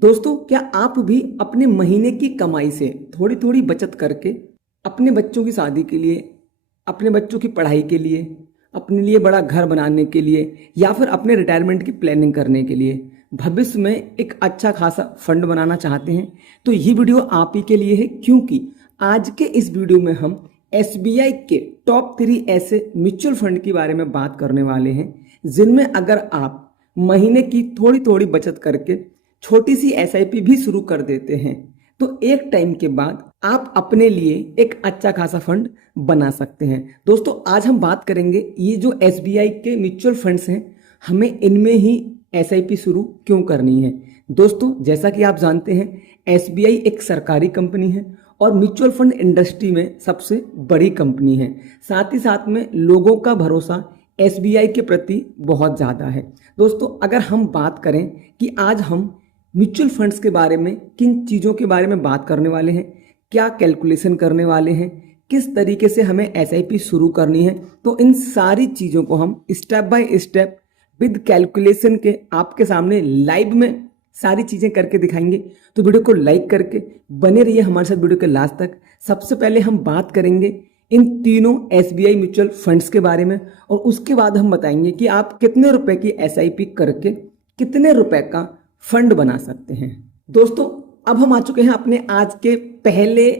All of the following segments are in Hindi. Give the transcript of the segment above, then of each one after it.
दोस्तों, क्या आप भी अपने महीने की कमाई से थोड़ी थोड़ी बचत करके अपने बच्चों की शादी के लिए, अपने बच्चों की पढ़ाई के लिए, अपने लिए बड़ा घर बनाने के लिए या फिर अपने रिटायरमेंट की प्लानिंग करने के लिए भविष्य में एक अच्छा खासा फंड बनाना चाहते हैं? तो ये वीडियो आप ही के लिए है, क्योंकि आज के इस वीडियो में हम एसबीआई के टॉप 3 ऐसे म्यूचुअल फंड के बारे में बात करने वाले हैं जिनमें अगर आप महीने की थोड़ी थोड़ी बचत करके छोटी सी एसआईपी भी शुरू कर देते हैं तो एक टाइम के बाद आप अपने लिए एक अच्छा खासा फंड बना सकते हैं। दोस्तों, आज हम बात करेंगे ये जो एसबीआई के म्यूचुअल फंड्स हैं, हमें इनमें ही एसआईपी शुरू क्यों करनी है। दोस्तों, जैसा कि आप जानते हैं, एसबीआई एक सरकारी कंपनी है और म्यूचुअल फंड इंडस्ट्री में सबसे बड़ी कंपनी है। साथ ही साथ में लोगों का भरोसा एसबीआई के प्रति बहुत ज़्यादा है। दोस्तों, अगर हम बात करें कि आज हम म्यूचुअल फंड्स के बारे में किन चीज़ों के बारे में बात करने वाले हैं, क्या कैलकुलेशन करने वाले हैं, किस तरीके से हमें एसआईपी शुरू करनी है, तो इन सारी चीज़ों को हम step by step with calculation के आपके सामने लाइव में सारी चीज़ें करके दिखाएंगे। तो वीडियो को लाइक करके बने रहिए हमारे साथ वीडियो के लास्ट तक। सबसे पहले हम बात करेंगे इन तीनों एसबीआई म्यूचुअल फंड्स के बारे में और उसके बाद हम बताएंगे कि आप कितने रुपए की एसआईपी करके कितने रुपए का फंड बना सकते हैं। दोस्तों, अब हम आ चुके हैं अपने आज के पहले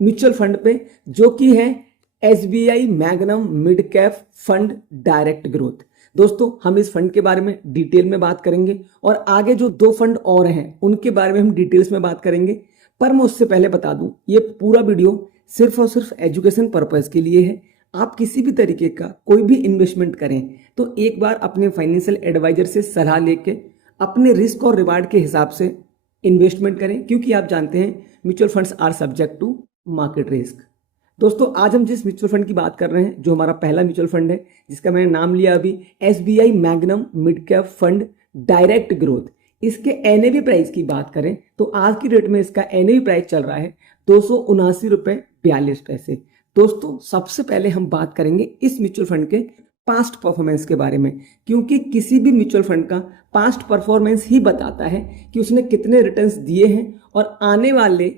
म्यूचुअल फंड पे, जो कि है SBI magnum mid cap fund direct growth. दोस्तों, हम इस फंड के बारे में डिटेल में बात करेंगे और आगे जो 2 फंड और हैं उनके बारे में हम डिटेल्स में बात करेंगे। पर मैं उससे पहले बता दूं, ये पूरा वीडियो सिर्फ और सिर्फ एजुकेशन पर्पज के लिए है। आप किसी भी तरीके का कोई भी इन्वेस्टमेंट करें तो एक बार अपने फाइनेंशियल एडवाइजर से सलाह लेके अपने रिस्क और रिवार्ड के हिसाब से इन्वेस्टमेंट करें, क्योंकि आप जानते हैं mutual funds are subject to market risk. दोस्तों, आज हम जिस म्यूचुअल फंड की बात कर रहे हैं, जो हमारा पहला म्यूचुअल फंड है, जिसका मैंने नाम लिया अभी SBI magnum mid cap fund direct growth. इसके एनएवी प्राइस की बात करें तो आज की डेट में इसका एनएवी प्राइस चल रहा है 279.42 रुपए। दोस्तों, सबसे पहले हम बात करेंगे इस म्यूचुअल फंड के पास्ट परफॉर्मेंस के बारे में, क्योंकि किसी भी म्यूचुअल फंड का पास्ट परफॉर्मेंस ही बताता है कि उसने कितने रिटर्न्स दिए हैं और आने वाले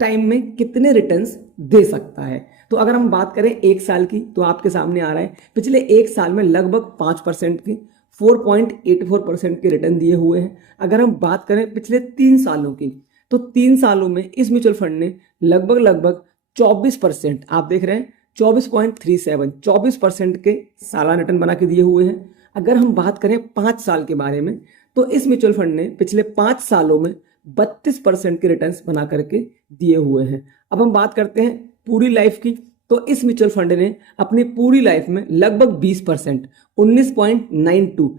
टाइम में कितने रिटर्न्स दे सकता है। तो अगर हम बात करें 1 साल की, तो आपके सामने आ रहा है पिछले 1 साल में लगभग 5% की 4.84% के रिटर्न दिए हुए हैं। अगर हम बात करें पिछले 3 सालों की, तो 3 सालों में इस म्यूचुअल फंड ने लगभग 24%, आप देख रहे हैं 24% के सालाना रिटर्न बना के दिए हुए हैं। अगर हम बात करें 5 साल के बारे में, तो इस म्यूचुअल फंड ने पिछले 5 सालों में 32% के रिटर्न्स बना करके दिए हुए हैं। अब हम बात करते हैं पूरी लाइफ की, तो इस म्यूचुअल फंड ने अपनी पूरी लाइफ में लगभग 20%, 19.92,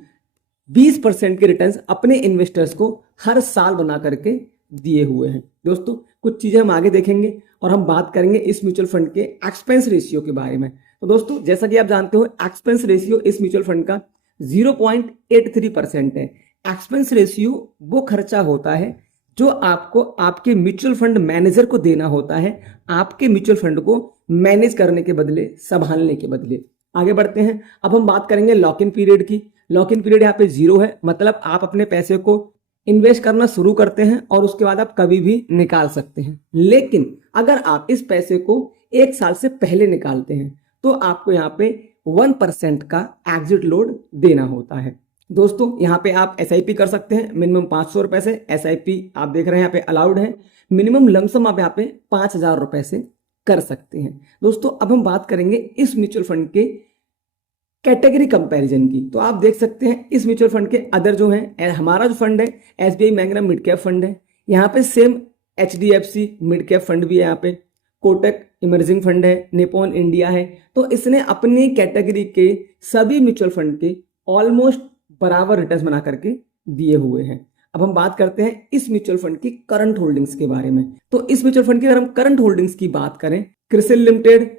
20% के रिटर्न्स अपने इन्वेस्टर्स को हर साल बना करके दिए हुए हैं। दोस्तों, कुछ चीजें हम आगे देखेंगे और हम बात करेंगे इस म्यूचुअल फंड के एक्सपेंस रेशियो के बारे में। तो दोस्तों, जैसा कि आप जानते हो, एक्सपेंस रेशियो इस म्यूचुअल फंड का 0.83% है। एक्सपेंस रेशियो वो खर्चा होता है जो आपको आपके म्यूचुअल फंड मैनेजर को देना होता है, आपके म्यूचुअल फंड को मैनेज करने के बदले, संभालने के बदले। आगे बढ़ते हैं। अब हम बात करेंगे लॉक इन पीरियड की। लॉक इन पीरियड यहाँ पे 0 है, मतलब आप अपने पैसे को इन्वेस्ट करना शुरू करते हैं और उसके बाद आप कभी भी निकाल सकते हैं। लेकिन अगर आप इस पैसे को 1 साल से पहले निकालते हैं तो आपको यहाँ पे 1% का एग्जिट लोड देना होता है। दोस्तों, यहाँ पे आप एसआईपी कर सकते हैं मिनिमम 500 रुपए से। एसआईपी आप देख रहे हैं यहाँ पे अलाउड है। मिनिमम लमसम आप यहाँ पे 5000 रुपए से कर सकते हैं। दोस्तों, अब हम बात करेंगे इस म्यूचुअल फंड के कैटेगरी कंपैरिजन की। तो आप देख सकते हैं इस म्यूचुअल फंड के अदर जो हैं, हमारा जो फंड है SBI magnum mid cap fund है, यहाँ पे same HDFC mid cap fund भी है, यहाँ पे कोटक इमर्जिंग फंड है, निपॉन इंडिया है। तो इसने अपनी कैटेगरी के सभी म्यूचुअल फंड के ऑलमोस्ट बराबर रिटर्न बना करके दिए हुए हैं। अब हम बात करते हैं इस म्यूचुअल फंड की करंट होल्डिंग्स के बारे में। तो इस म्यूचुअल फंड की अगर हम करंट होल्डिंग्स की बात करें, CRISIL limited,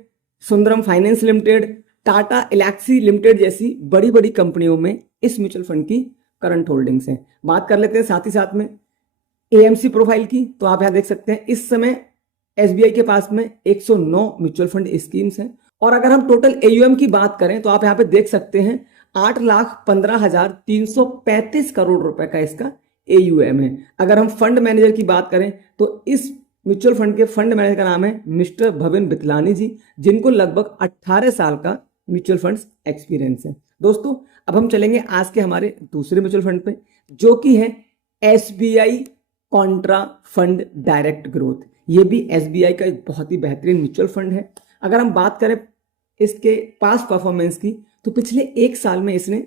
Sundaram finance limited, Tata Elxsi limited जैसी बड़ी बड़ी कंपनियों में इस म्यूचुअल फंड की करंट होल्डिंग्स हैं। बात कर लेते हैं साथ ही साथ में एएमसी प्रोफाइल की। तो आप यहां देख सकते हैं इस समय एसबीआई के पास में 109 म्यूचुअल फंड स्कीम्स हैं। और अगर हम टोटल एयूएम की बात करें तो आप यहाँ पे देख सकते हैं 8,15,335 करोड़ रुपए का इसका AUM है। अगर हम फंड मैनेजर की बात करें तो इस म्यूचुअल फंड के फंड मैनेजर का नाम है मिस्टर भविन बितलानी जी, जिनको लगभग 18 साल का म्यूचुअल फंड्स एक्सपीरियंस है। दोस्तों अब हम चलेंगे आज के हमारे दूसरे म्यूचुअल फंड पे, जो कि है SBI Contra fund direct growth. ये भी SBI का एक बहुत ही बेहतरीन म्यूचुअल फंड है। अगर हम बात करें इसके पास्ट परफॉर्मेंस की तो पिछले एक साल में इसने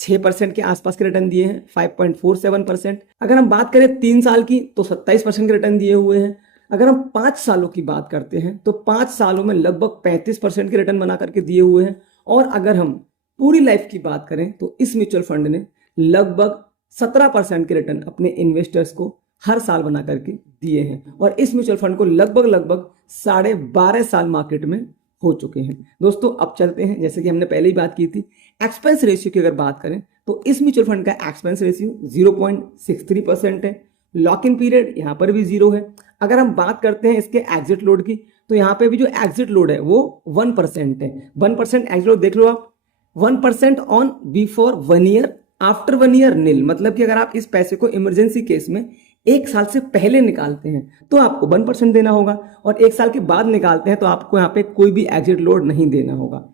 6% के आसपास के रिटर्न दिए हैं, 5.47%। अगर हम बात करें 3 साल की तो 27% के रिटर्न दिए हुए हैं। अगर हम 5 सालों की बात करते हैं तो 5 सालों में लगभग 35% के रिटर्न बना करके दिए हुए हैं। और अगर हम पूरी लाइफ की बात करें तो इस म्यूचुअल फंड ने लगभग 17% के रिटर्न अपने इन्वेस्टर्स को हर साल बना करके दिए हैं। और इस म्यूचुअल फंड को लगभग 12.5 साल मार्केट में हो चुके हैं। दोस्तों अब चलते हैं, जैसे कि हमने पहले ही बात की थी, एक्सपेंस रेशियो की अगर बात करें तो इस म्यूचुअल फंड का एक्सपेंस रेशियो 0.63% है। लॉक इन पीरियड यहाँ पर भी 0 है। अगर हम बात करते हैं इसके एग्जिट लोड की तो यहाँ पे भी जो एग्जिट लोड है वो 1% है। 1% एग्जिट लोड देख लो आप, 1% on before 1 year, after 1 year nil. मतलब कि अगर आप इस पैसे को इमरजेंसी केस में 1 साल से पहले निकालते हैं तो आपको 1% देना होगा, और 1 साल के बाद निकालते हैं तो आपको यहाँ पे कोई भी एग्जिट लोड नहीं देना होगा।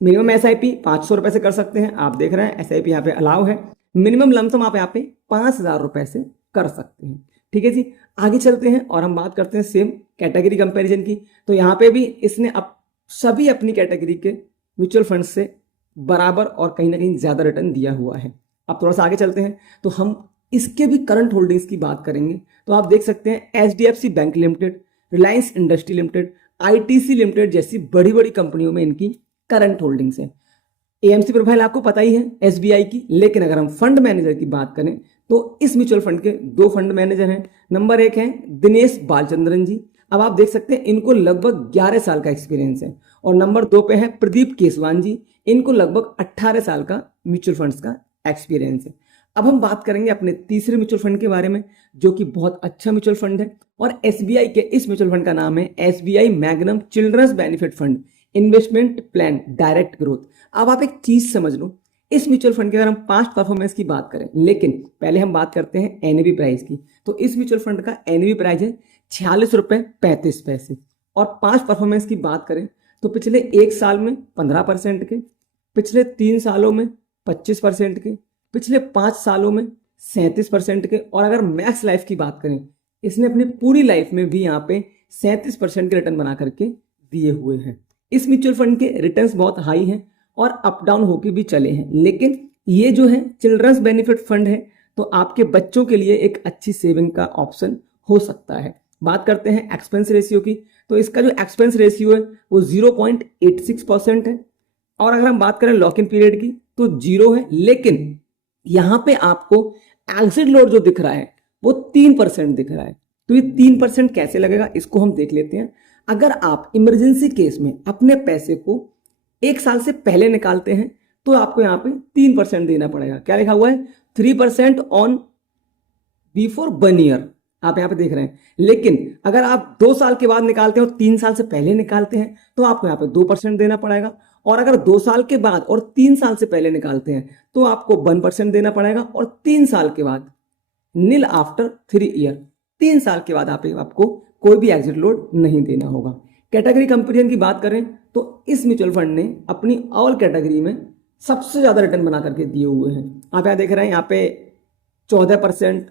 मिनिमम SIP 500 रुपए से कर सकते हैं। आप देख रहे हैं SIP यहाँ पे अलाउ है। मिनिमम लमसम आप यहाँ पे 5,000 रुपए से कर सकते हैं। ठीक है जी, आगे चलते हैं और हम बात करते हैं सेम कैटेगरी कंपैरिजन की। तो यहाँ पे भी इसने अब सभी अपनी कैटेगरी के म्यूचुअल फंड से बराबर और कहीं ना कहीं ज्यादा रिटर्न दिया हुआ है। अब थोड़ा सा आगे चलते हैं तो हम इसके भी करंट होल्डिंग्स की बात करेंगे। तो आप देख सकते हैं HDFC bank limited, Reliance industry limited, ITC limited जैसी बड़ी बड़ी कंपनियों में इनकी करंट होल्डिंग्स है। AMC प्रोफाइल आपको पता ही है SBI की, लेकिन अगर हम फंड मैनेजर की बात करें तो इस म्यूचुअल फंड के 2 फंड मैनेजर हैं। नंबर 1 है दिनेश बालचंद्रन जी। अब आप देख सकते हैं इनको लगभग 11 साल का एक्सपीरियंस है। और नंबर 2 पे है प्रदीप केसवान जी, इनको लगभग 18 साल का म्यूचुअल फंड्स का एक्सपीरियंस है। अब हम बात करेंगे अपने तीसरे म्यूचुअल फंड के बारे में, जो कि बहुत अच्छा म्यूचुअल फंड है। और SBI के इस म्यूचुअल फंड का नाम है SBI magnum children's benefit fund investment plan direct growth. अब आप एक चीज समझ लो, इस म्यूचुअल फंड की अगर हम पास्ट परफॉर्मेंस की बात करें, लेकिन पहले हम बात करते हैं NAV प्राइस की। तो इस म्यूचुअल फंड का NAV प्राइस है 46 रुपए 35 पैसे। और पास्ट परफॉर्मेंस की बात करें तो पिछले 1 साल में 15% के, पिछले 3 सालों में 25% के, पिछले 5 सालों में 37% के, और अगर मैक्स लाइफ की बात करें इसने अपनी पूरी लाइफ में भी यहाँ पे 37% के रिटर्न बना करके दिए हुए हैं। इस म्यूचुअल फंड के रिटर्न्स बहुत हाई हैं और अप डाउन होके भी चले हैं, लेकिन ये जो है चिल्ड्रंस बेनिफिट फंड है तो आपके बच्चों के लिए एक अच्छी सेविंग का ऑप्शन हो सकता है। बात करते हैं एक्सपेंस रेशियो की, तो इसका जो एक्सपेंस रेशियो है वो 0.86% है। और अगर हम बात करें लॉक इन पीरियड की तो 0 है, लेकिन यहां पे आपको एग्जिट लोड जो दिख रहा है वो 3% दिख रहा है। तो ये 3% कैसे लगेगा इसको हम देख लेते हैं। अगर आप इमरजेंसी केस में अपने पैसे को 1 साल से पहले निकालते हैं तो आपको यहाँ पे 3% देना पड़ेगा। क्या लिखा हुआ है? 3% ऑन बिफोर 1 ईयर, आप यहाँ पे देख रहे हैं। लेकिन अगर आप 2 साल के बाद निकालते हैं और 3 साल से पहले निकालते हैं तो आपको यहाँ पे 2% देना पड़ेगा। और अगर 2 साल के बाद और 3 साल से पहले निकालते हैं तो आपको 1% देना पड़ेगा। और 3 साल के बाद नील आफ्टर 3 ईयर, 3 साल के बाद आपको कोई भी एग्जिट लोड नहीं देना होगा। कैटेगरी कंपैरिजन की बात करें तो इस म्यूचुअल फंड ने अपनी ऑल कैटेगरी में सबसे ज्यादा रिटर्न बना करके दिए हुए हैं। आप यहाँ देख रहे हैं, यहाँ पे 14%,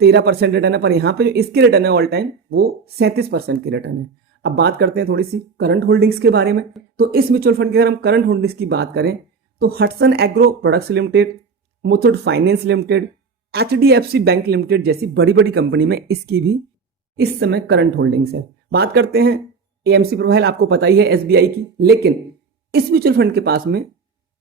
13% रिटर्न है, पर यहाँ पे जो इसके रिटर्न है ऑल टाइम वो 37% की रिटर्न है। अब बात करते हैं थोड़ी सी करंट होल्डिंग्स के बारे में। तो इस म्यूचुअल फंड की अगर हम करंट होल्डिंग्स की बात करें तो Hatsun agro products limited, Muthoot finance limited, HDFC bank limited जैसी बड़ी बड़ी कंपनी में इसकी भी इस समय करंट होल्डिंग्स है। बात करते हैं AMC प्रोफाइल, आपको पता ही है SBI की, लेकिन इस म्यूचुअल फंड के पास में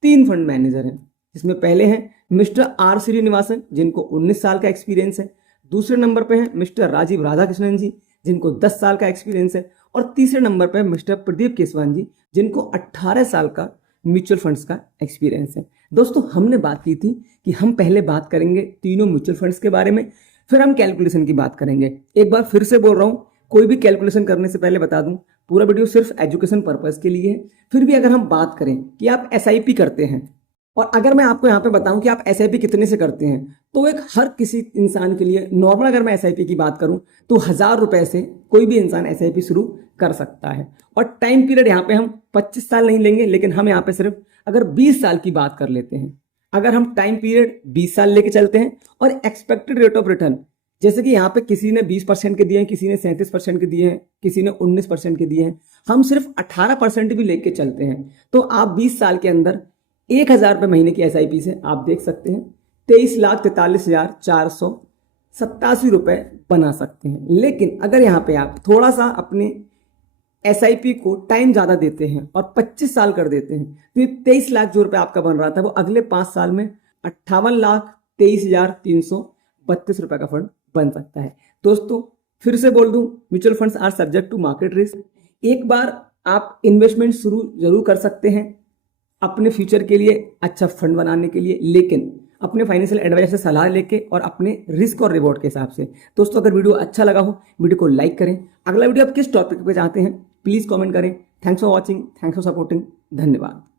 3 फंड मैनेजर हैं, जिसमें पहले हैं मिस्टर R श्रीनिवासन जिनको 19 साल का एक्सपीरियंस है। दूसरे नंबर पे हैं मिस्टर राजीव राधाकृष्णन जी जिनको 10 साल का एक्सपीरियंस है। और तीसरे नंबर पे मिस्टर प्रदीप केसवान जी जिनको 18 साल का म्यूचुअल फंड्स का एक्सपीरियंस है। दोस्तों हमने बात की थी कि हम पहले बात करेंगे तीनों म्यूचुअल फंड्स के बारे में, फिर हम कैलकुलेशन की बात करेंगे। एक बार फिर से बोल रहा हूं, कोई भी कैलकुलेशन करने से पहले बता दूं, पूरा वीडियो सिर्फ एजुकेशन पर्पस के लिए है। फिर भी अगर हम बात करें कि आप SIP करते हैं, और अगर मैं आपको यहाँ पे बताऊं कि आप SIP कितने से करते हैं, तो एक हर किसी इंसान के लिए नॉर्मल अगर मैं एसआईपी की बात करूं तो 1,000 रुपए से कोई भी इंसान एसआईपी शुरू कर सकता है। और टाइम पीरियड यहाँ पे हम 25 साल नहीं लेंगे, लेकिन हम यहाँ पे सिर्फ अगर 20 साल की बात कर लेते हैं, अगर हम टाइम पीरियड 20 साल लेके चलते हैं और एक्सपेक्टेड रेट ऑफ रिटर्न, जैसे कि यहाँ पे किसी ने 20% के दिए हैं, किसी ने 37% के दिए हैं, किसी ने 19% के दिए हैं, हम सिर्फ 18% भी लेके चलते हैं, तो आप 20 साल के अंदर 1,000 रुपये महीने की एसआईपी से आप देख सकते हैं 23,43,487 रुपये बना सकते हैं। लेकिन अगर यहाँ पे आप थोड़ा सा अपने एसआईपी को टाइम ज़्यादा देते हैं और 25 साल कर देते हैं, तो ये 23 लाख जो रुपये आपका बन रहा था वो अगले 5 साल में 58,23,332 रुपये का फंड बन सकता है। दोस्तों फिर से बोल दूं, mutual funds are subject to market risk. एक बार आप इन्वेस्टमेंट शुरू जरूर कर सकते हैं अपने फ्यूचर के लिए, अच्छा फंड बनाने के लिए, लेकिन अपने फाइनेंशियल एडवाइजर से सलाह लेके और अपने रिस्क और रिवॉर्ड के हिसाब से। दोस्तों अगर वीडियो अच्छा लगा हो, वीडियो को लाइक करें। अगला वीडियो आप किस टॉपिक पे चाहते हैं प्लीज कमेंट करें। Thanks for watching, thanks for supporting, धन्यवाद।